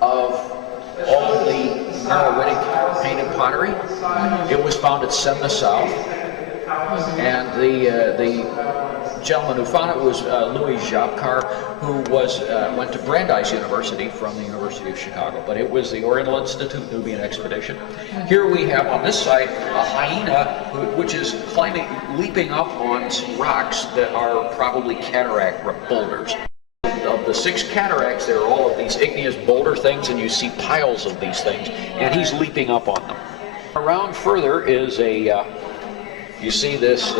Of all of the Meroitic painted pottery, it was found at Semna South, and the gentleman who found it was Louis Jabkar, who went to Brandeis University from the University of Chicago, but it was the Oriental Institute Nubian Expedition. Here we have on this site a hyena which is leaping up on some rocks that are probably cataract boulders. Of the 6 cataracts, there are all of these igneous boulder things, and you see piles of these things, and he's leaping up on them. Around further is you see this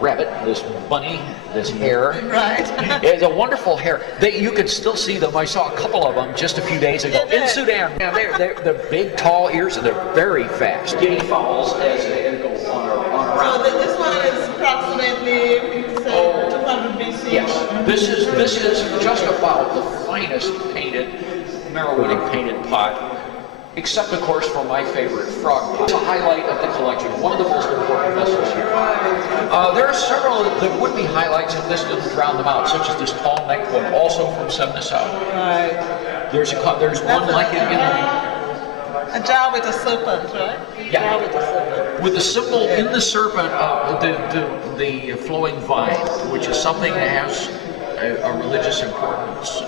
rabbit, this bunny, this hare. Right. It's a wonderful hare. You can still see them. I saw a couple of them just a few days ago in Sudan. Yeah, they're big, tall ears, and they're very fast. Guinea fowls as they go on around. So this one is approximately 200 BC. Yes, this is just about the finest painted, Meroitic painted pot, except of course for my favorite frog pot. It's a highlight of the collection, one of the most important vessels here. There are several that would be highlights if this didn't drown them out, such as this tall neck one, also from Semna South. Right. There's one like it in the... A jar with a serpent, right? Yeah. Jar with a serpent. With the symbol in the serpent, the flowing vine, which is something that has a religious importance,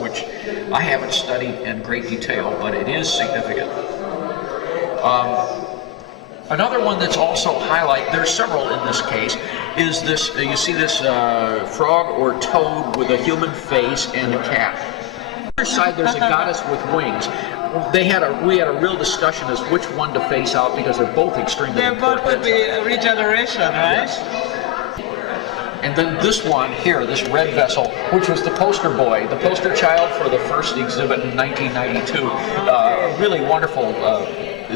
which I haven't studied in great detail, but it is significant. Another one that's also highlight, there's several in this case, is this, you see this frog or toad with a human face and a cap. On the other side, there's a goddess with wings. We had a real discussion as which one to face out because they're both extremely important. Both would be a regeneration, right? Yes. And then this one here, this red vessel, which was the poster boy, the poster child for the first exhibit in 1992. Really wonderful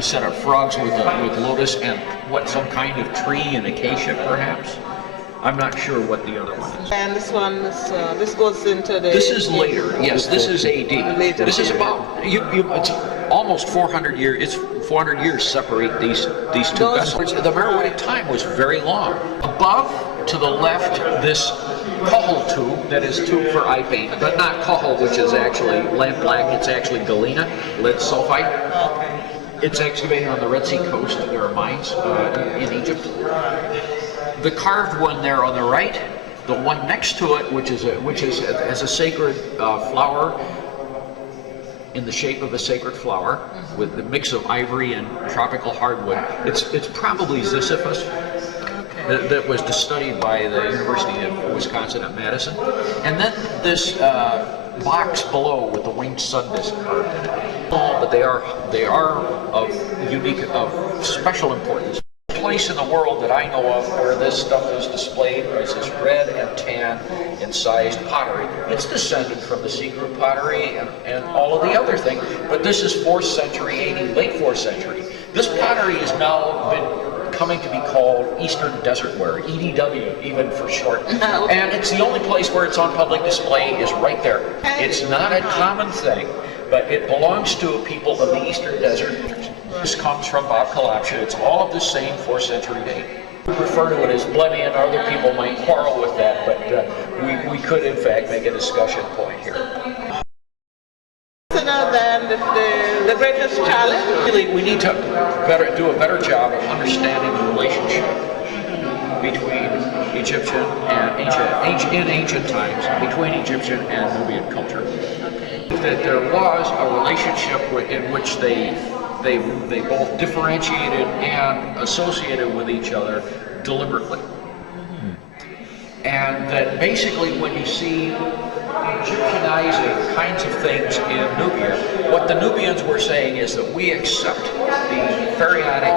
set of frogs with lotus and some kind of tree, an acacia perhaps. I'm not sure what the other one is. And this one, this goes into the... This is later, yes, this is AD. Later. This is about, it's almost 400 years, it's 400 years separate these two vessels. The Meroitic time was very long. Above, to the left, this Kuhel tube, that is tube for eye paint, but not Kuhel, which is actually lampblack, it's actually galena, lead sulfide. It's excavated on the Red Sea coast, there are mines in Egypt. The carved one there on the right, the one next to it, which has a sacred flower in the shape of a sacred flower with the mix of ivory and tropical hardwood. It's probably Sisyphus. That was studied by the University of Wisconsin at Madison. And then this box below with the winged sun disk carved in it. But they are of special importance. The place in the world that I know of where this stuff is displayed is this red and tan incised pottery. It's descended from the sea group pottery and all of the other things, but this is 4th century AD, late 4th century. This pottery has now been coming to be called Eastern Desert Ware, EDW even for short. And it's the only place where it's on public display is right there. It's not a common thing, but it belongs to a people of the Eastern Desert. This comes from Bob Kalapsha. It's all of the same 4th century date. We refer to it as Blemy, and other people might quarrel with that, but we could in fact make a discussion point here. Then the greatest challenge? Really, we need to do a better job of understanding the relationship between Egyptian and ancient times, between Egyptian and Nubian culture. That there was a relationship in which they both differentiated and associated with each other deliberately. And that basically when you see Egyptianizing kinds of things in Nubia, what the Nubians were saying is that we accept the pharaonic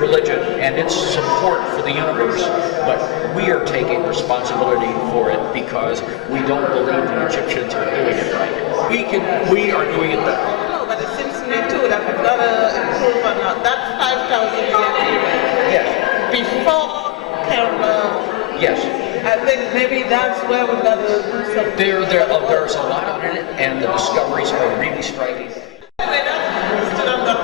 religion and its support for the universe, but we are taking responsibility for it because we don't believe the Egyptians are doing it right. We are doing it better. No, but it seems to me too that we've got to improve on that. That's 5,000 years Yes. before Caramel. Yes. I think maybe that's where we've got to do something. There's a lot of it, and the discoveries are really striking. Anyway, that's still on the